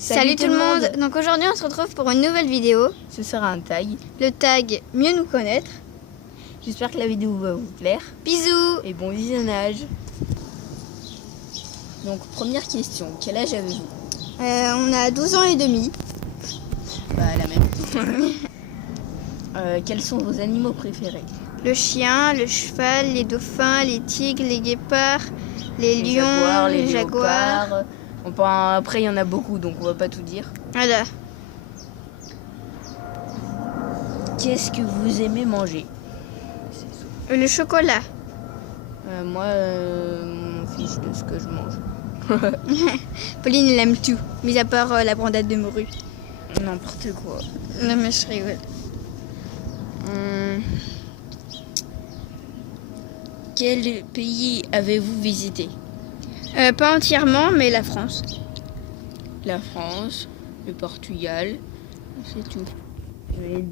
Salut tout le monde. Donc aujourd'hui on se retrouve pour une nouvelle vidéo. Ce sera un tag. Le tag mieux nous connaître. J'espère que la vidéo va vous plaire. Bisous. Et bon visionnage. Donc première question, quel âge avez-vous? On a 12 ans et demi. Bah la même. Quels sont vos animaux préférés? Le chien, le cheval, les dauphins, les tigres, les guépards, les lions, jaguars, les jaguars. léopards. Enfin, après il y en a beaucoup donc on va pas tout dire. Voilà. Qu'est-ce que vous aimez manger? Le chocolat. Moi, on fiche de ce que je mange. Pauline elle aime tout, mis à part la brandade de morue. N'importe quoi. Non mais je rigole. Quel pays avez-vous visité? Pas entièrement, mais la France. La France, le Portugal, c'est tout.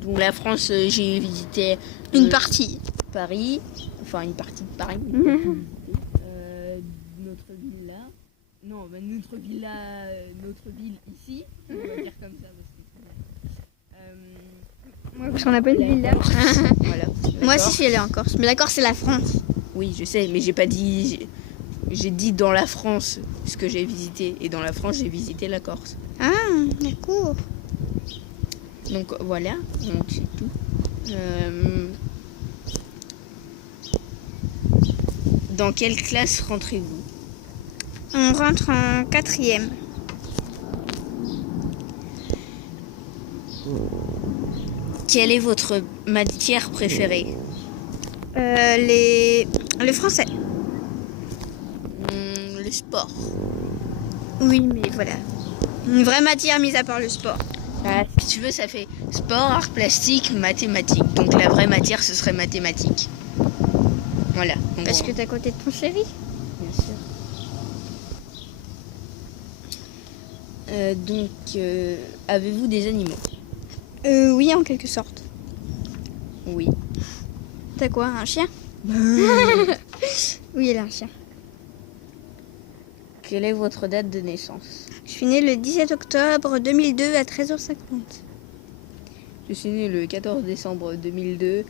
Donc la France, j'ai visité Une partie. Paris, enfin une partie de Paris. Notre ville là. Non, bah, notre ville là, notre ville ici. On va dire comme ça Parce qu'on n'a pas une ville là. Voilà. Moi aussi je suis allée en Corse. Mais la Corse c'est la France. Oui, je sais, mais j'ai pas dit. J'ai dit dans la France ce que j'ai visité. Et dans la France, j'ai visité la Corse. Ah, d'accord. Donc voilà, donc c'est tout. Dans quelle classe rentrez-vous? On rentre en 4e. Quelle est votre matière préférée? Le français. Le sport. Oui, mais voilà. Une vraie matière mise à part le sport. Si tu veux, ça fait sport, art plastique, mathématiques. Donc la vraie matière, ce serait mathématiques. Voilà. Donc, Parce que t'es à côté de ton chéri. Bien sûr. Donc, avez-vous des animaux? Oui, en quelque sorte. Oui. T'as quoi, un chien? Oui, elle a un chien. Quelle est votre date de naissance? Je suis née le 17 octobre 2002 à 13h50. Je suis née le 14 décembre 2002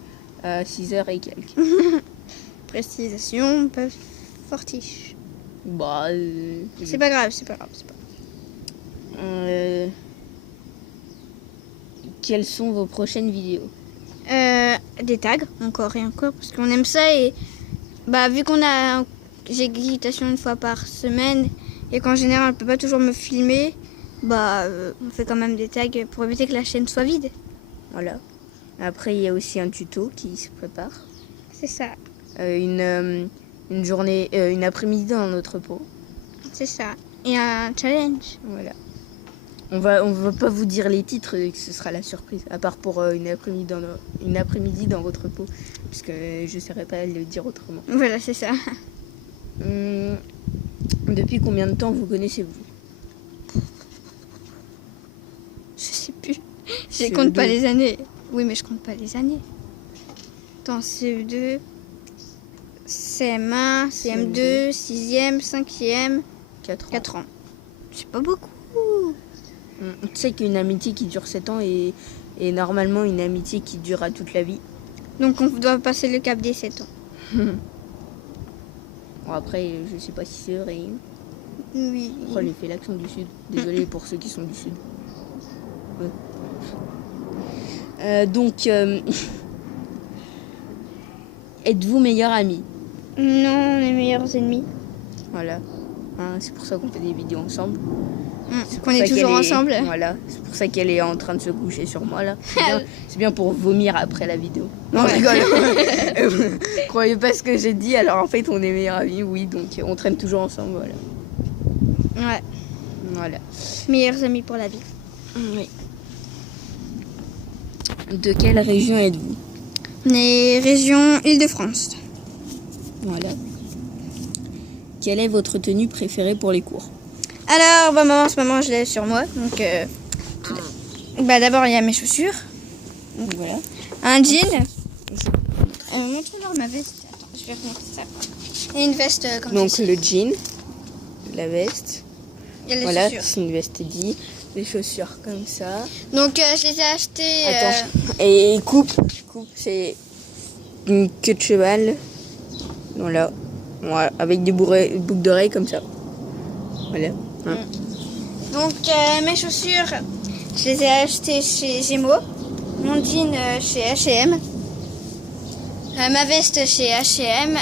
à 6h et quelques. Précisation, pas fortiche. Bah, C'est pas grave, c'est pas grave. Quelles sont vos prochaines vidéos? Des tags, encore et encore, parce qu'on aime ça et bah vu qu'on a j'ai équitation une fois par semaine et qu'en général on peut pas toujours me filmer, bah on fait quand même des tags pour éviter que la chaîne soit vide. Voilà. Après il y a aussi un tuto qui se prépare. C'est ça. Une journée, une après-midi dans notre pot. C'est ça. Et un challenge. Voilà. On va pas vous dire les titres, ce sera la surprise. À part pour une après-midi dans votre pot, puisque je ne saurais pas le dire autrement. Voilà, c'est ça. Depuis combien de temps vous connaissez-vous? Je sais plus. Je compte pas les années. Oui, mais je compte pas les années. Attends, CE2, CM1, CM2, 6e, 5e, 4 ans. C'est pas beaucoup. Tu sais qu'une amitié qui dure 7 ans est normalement une amitié qui durera toute la vie. Donc on doit passer le cap des 7 ans. Bon, après, je sais pas si c'est vrai. Oui. Oh, j'ai fait l'accent du Sud. Désolé pour ceux qui sont du Sud. Ouais. Donc, êtes-vous meilleurs amis? Non, on est meilleurs ennemis. Voilà. Hein, c'est pour ça qu'on fait des vidéos ensemble. Qu'on est toujours ensemble. Voilà. C'est pour ça qu'elle est en train de se coucher sur moi là. C'est bien pour vomir après la vidéo. Non, je rigole. Croyez pas ce que j'ai dit. Alors en fait, on est meilleurs amis, oui. Donc on traîne toujours ensemble, voilà. Ouais. Voilà. Meilleurs amis pour la vie. Oui. De quelle région êtes-vous? On est région Île-de-France. Voilà. Quelle est votre tenue préférée pour les cours? Alors, bah, maman, en ce moment, je l'ai sur moi. Donc, bah, d'abord, il y a mes chaussures. Donc voilà. Un jean. Montre-leur ma veste. Attends, je vais remonter ça. Et une veste comme ça. Donc le jean, la veste. Il y a les Voilà, chaussures. c'est une veste dit. des chaussures comme ça. Donc je les ai achetées. Attends. Et coupe, c'est une queue de cheval. Voilà. Voilà, avec des boucles d'oreilles comme ça. Voilà. Hein. Donc mes chaussures, je les ai achetées chez Gémeaux. Mon jean chez H&M. Ma veste chez H&M.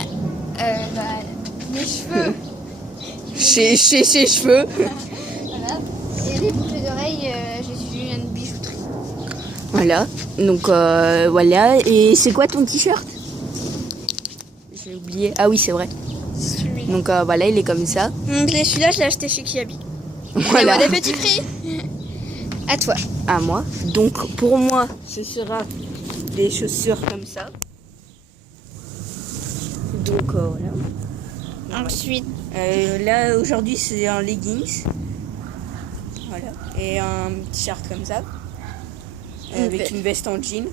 Mes cheveux. Chez ses cheveux. Voilà. Et les boucles d'oreilles, j'ai su une bijouterie. Voilà. Donc voilà. Et c'est quoi ton t-shirt? J'ai oublié. Ah oui, c'est vrai. Celui-là. Donc voilà, il est comme ça. Donc celui-là, je l'ai acheté chez Kiabi. Voilà. Des petits prix. À toi. À moi. Donc pour moi, ce sera des chaussures comme ça. Donc voilà. Ensuite, Là aujourd'hui c'est un leggings. Voilà. Et un t-shirt comme ça. Avec une veste en jean.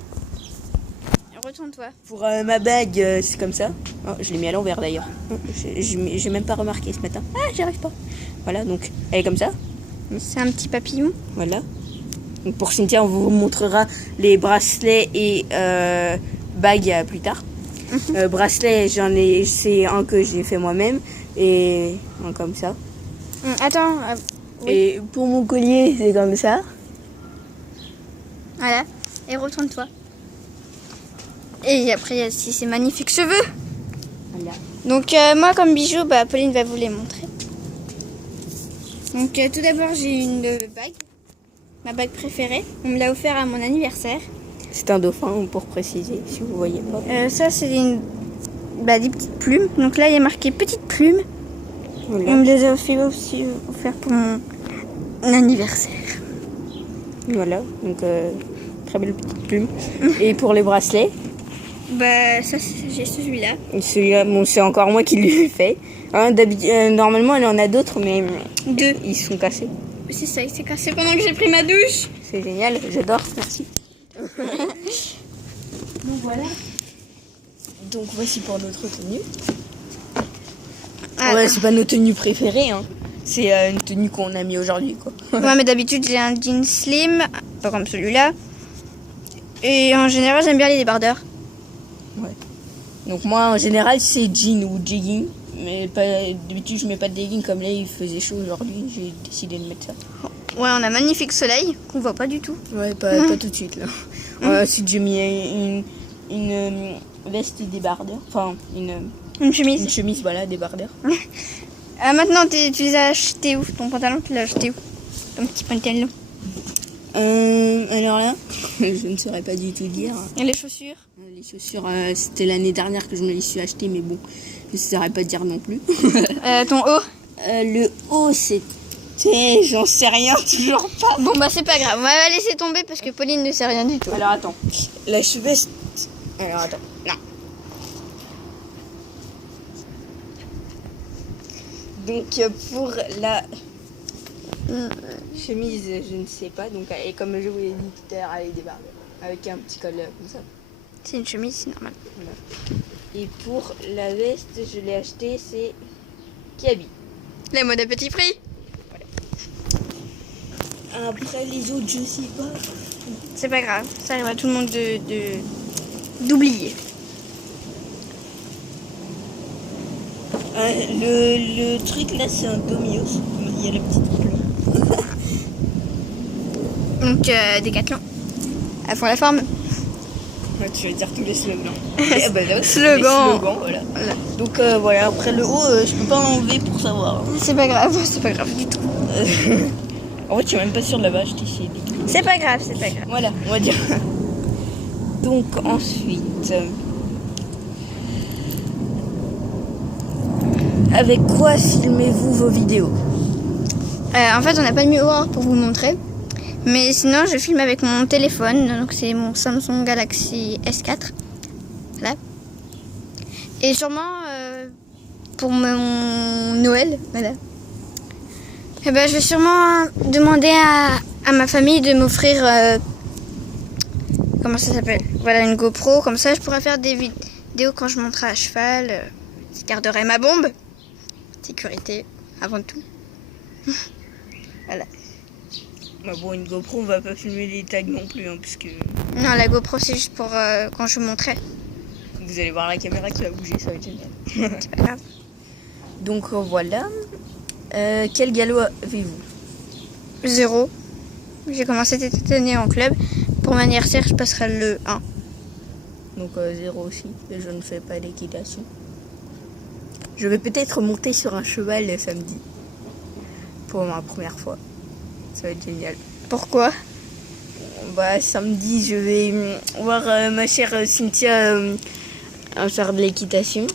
retourne-toi. Pour ma bague, c'est comme ça. Oh, je l'ai mis à l'envers d'ailleurs. J'ai même pas remarqué ce matin. Ah, j'y arrive pas. Voilà, donc elle est comme ça. C'est un petit papillon. Voilà. Donc pour Cynthia, on vous montrera les bracelets et bagues plus tard. Bracelet, c'est un que j'ai fait moi-même et un comme ça. Attends. Oui. Et pour mon collier, c'est comme ça. Voilà. Et retourne-toi. Et après, il y a aussi ces magnifiques cheveux. Voilà. Donc moi, comme bijou, Pauline va vous les montrer. Donc tout d'abord, j'ai une bague. Ma bague préférée. On me l'a offert à mon anniversaire. C'est un dauphin, pour préciser, si vous voyez pas. Ça, c'est des petites plumes. Donc là, il y a marqué petites plumes. Voilà. On me les a aussi offert pour mon anniversaire. Voilà, donc très belle petite plume. Et pour les bracelets, Ça, j'ai celui-là. celui-là, bon, c'est encore moi qui l'ai fait. Hein, normalement, elle en a d'autres, mais 2. ils sont cassés. C'est ça, il s'est cassé pendant que j'ai pris ma douche. C'est génial, j'adore, merci. Donc voilà. Donc voici pour notre tenue. Ouais, c'est pas nos tenues préférées, hein. C'est une tenue qu'on a mis aujourd'hui, quoi. Ouais, mais d'habitude, j'ai un jean slim, pas comme celui-là. Et en général, j'aime bien les débardeurs. Ouais. Donc moi, en général, c'est jean ou jegging. Mais d'habitude, je mets pas de legging comme là, il faisait chaud aujourd'hui. J'ai décidé de mettre ça. Ouais, on a un magnifique soleil qu'on voit pas du tout. Ouais, pas tout de suite, là. Ensuite, j'ai mis une veste débardeur. Enfin, Une chemise. une chemise, voilà, débardeur. Maintenant, tu les as achetés où? Ton pantalon, tu l'as acheté où? Ton petit pantalon. Alors là, je ne saurais pas du tout dire. Et les chaussures? Les chaussures, c'était l'année dernière que je me les suis achetées, mais bon, je ne saurais pas dire non plus. Ton haut? Le haut, c'était... J'en sais rien, toujours pas. Bon, c'est pas grave. On va la laisser tomber parce que Pauline ne sait rien du tout. Alors attends, la veste... Alors attends, non. Donc pour la chemise, je ne sais pas. Donc et comme je vous l'ai dit tout à l'heure, elle est débardée avec un petit col comme ça. C'est une chemise, c'est normal. Voilà. Et pour la veste, je l'ai achetée, c'est Kiabi. La mode à petit prix. Après les autres, je sais pas. C'est pas grave. Ça arrive à tout le monde d'oublier. Le truc là, c'est un Domios. Il y a la petite plume. Donc Décathlon. À fond la forme. Ouais, tu vas dire tous les slogans. Slogan. Voilà. Donc voilà, après le haut, je peux pas enlever pour savoir. C'est pas grave du tout. En fait, je suis même pas sûre de la vache ici. C'est pas grave. Voilà, on va dire. Donc ensuite, avec quoi filmez-vous vos vidéos? En fait, on n'a pas de miroir pour vous montrer. Mais sinon, je filme avec mon téléphone. Donc, c'est mon Samsung Galaxy S4. Voilà. Et sûrement, pour mon Noël, voilà. Je vais sûrement demander à ma famille de m'offrir... comment ça s'appelle? Voilà, une GoPro. Comme ça, je pourrais faire des vidéos quand je monterai à cheval. Je garderai ma bombe. Sécurité, avant tout. Voilà. Bah bon, une GoPro, on va pas filmer les tags non plus, hein, puisque Non, la GoPro, c'est juste pour quand je vous montrais. vous allez voir la caméra qui va bouger, ça va être génial. C'est pas grave. Donc voilà. Quel galop avez-vous? 0. J'ai commencé cette année en club. Pour mon anniversaire, je passerai le 1. Donc 0 aussi. Et je ne fais pas d'équitation. Je vais peut-être monter sur un cheval le samedi. Pour ma première fois. Ça va être génial. Pourquoi? Bah samedi, je vais voir ma chère Cynthia faire de l'équitation.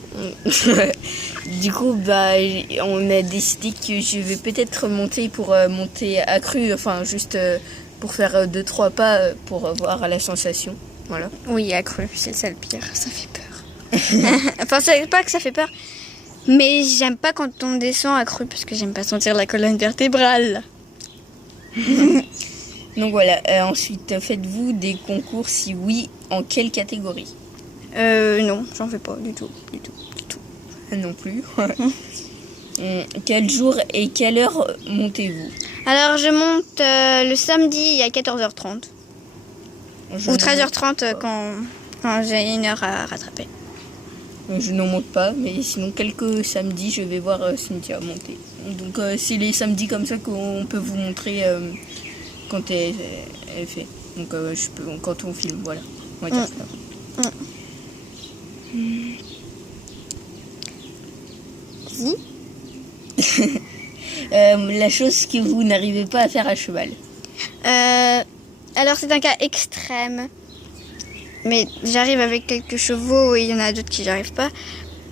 Du coup, bah on a décidé que je vais peut-être monter pour monter accru, enfin juste pour faire 2-3 pas pour voir la sensation. Voilà. Oui, accru, c'est ça le pire. Ça fait peur. Enfin, c'est pas que ça fait peur. Mais j'aime pas quand on descend accru parce que j'aime pas sentir la colonne vertébrale. Donc voilà. Ensuite, faites-vous des concours? Si oui, en quelle catégorie? Non, j'en fais pas du tout. Non plus. Quel jour et quelle heure montez-vous? Alors, je monte le samedi à 14h30. Ou 13h30 quand j'ai une heure à rattraper. Je n'en monte pas, mais sinon quelques samedis, je vais voir Cynthia monter. Donc c'est les samedis comme ça qu'on peut vous montrer quand elle fait. Donc quand on filme, voilà. On va dire ça. La chose que vous n'arrivez pas à faire à cheval. Alors c'est un cas extrême, mais j'arrive avec quelques chevaux et il y en a d'autres qui j'arrive pas.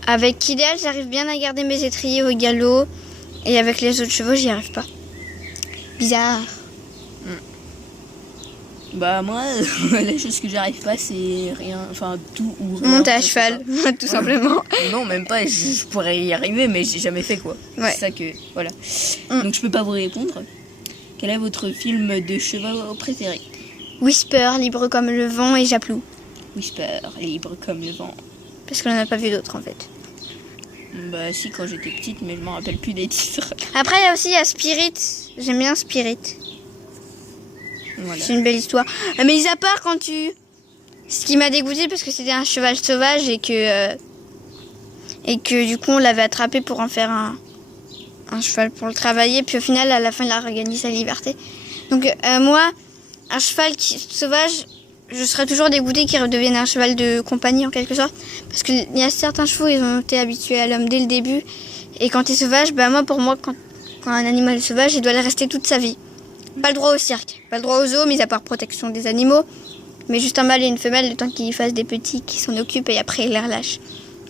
Avec Idéal, j'arrive bien à garder mes étriers au galop et avec les autres chevaux, j'y arrive pas. Bizarre. Bah moi, la chose que j'arrive pas, c'est rien, enfin tout ou rien. Monter à cheval, tout simplement. Non, même pas, je pourrais y arriver, mais j'ai jamais fait quoi. Ouais. C'est ça que, voilà. Donc je peux pas vous répondre. Quel est votre film de cheval préféré? Whisper, libre comme le vent, et Japlou. Whisper, libre comme le vent. Parce qu'on n'en a pas vu d'autres en fait. Bah si, quand j'étais petite, mais je m'en rappelle plus des titres. Après, il y a aussi Spirit. J'aime bien Spirit. Voilà. C'est une belle histoire. Mais mis à part quand tu... Ce qui m'a dégoûté parce que c'était un cheval sauvage et que du coup on l'avait attrapé pour en faire un cheval pour le travailler. Puis au final, à la fin, il a regagné sa liberté. Donc moi, un cheval sauvage, je serais toujours dégoûtée qu'il redevienne un cheval de compagnie en quelque sorte. Parce qu'il y a certains chevaux, ils ont été habitués à l'homme dès le début. Et quand il est sauvage, pour moi, quand un animal est sauvage, il doit le rester toute sa vie. Pas le droit au cirque, pas le droit aux zoos, mis à part protection des animaux. Mais juste un mâle et une femelle, le temps qu'ils fassent des petits qui s'en occupent et après ils les relâchent.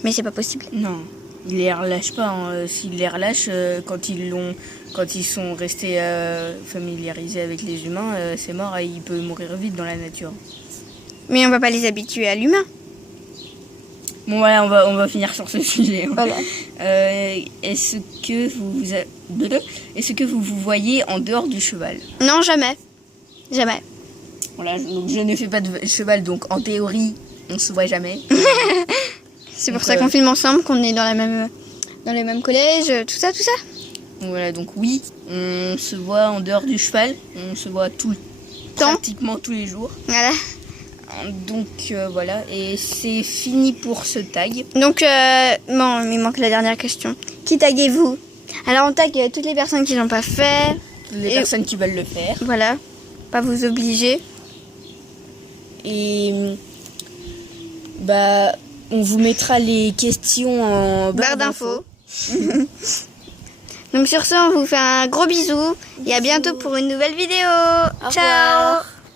Mais c'est pas possible. Non, ils les relâchent pas. Hein. S'ils les relâchent, quand ils sont restés familiarisés avec les humains, c'est mort, ils peuvent mourir vite dans la nature. Mais on va pas les habituer à l'humain. Bon voilà, on va finir sur ce sujet. Hein. Voilà. Est-ce que vous vous voyez en dehors du cheval? Non, jamais. Jamais. Voilà, donc je ne fais pas de cheval, donc en théorie, on se voit jamais. C'est pour ça qu'on filme ensemble, qu'on est dans le même collège, tout ça. Voilà, donc oui, on se voit en dehors du cheval, on se voit pratiquement tous les jours. Voilà. Donc voilà, et c'est fini pour ce tag. Donc, bon, il manque la dernière question. Qui taguez-vous? Alors, on tag toutes les personnes qui l'ont pas fait. Les personnes qui veulent le faire. Voilà, pas vous obliger. Et bah, on vous mettra les questions en Barre d'infos. Donc sur ce, on vous fait un gros bisou et à bientôt pour une nouvelle vidéo. Au Ciao. revoir.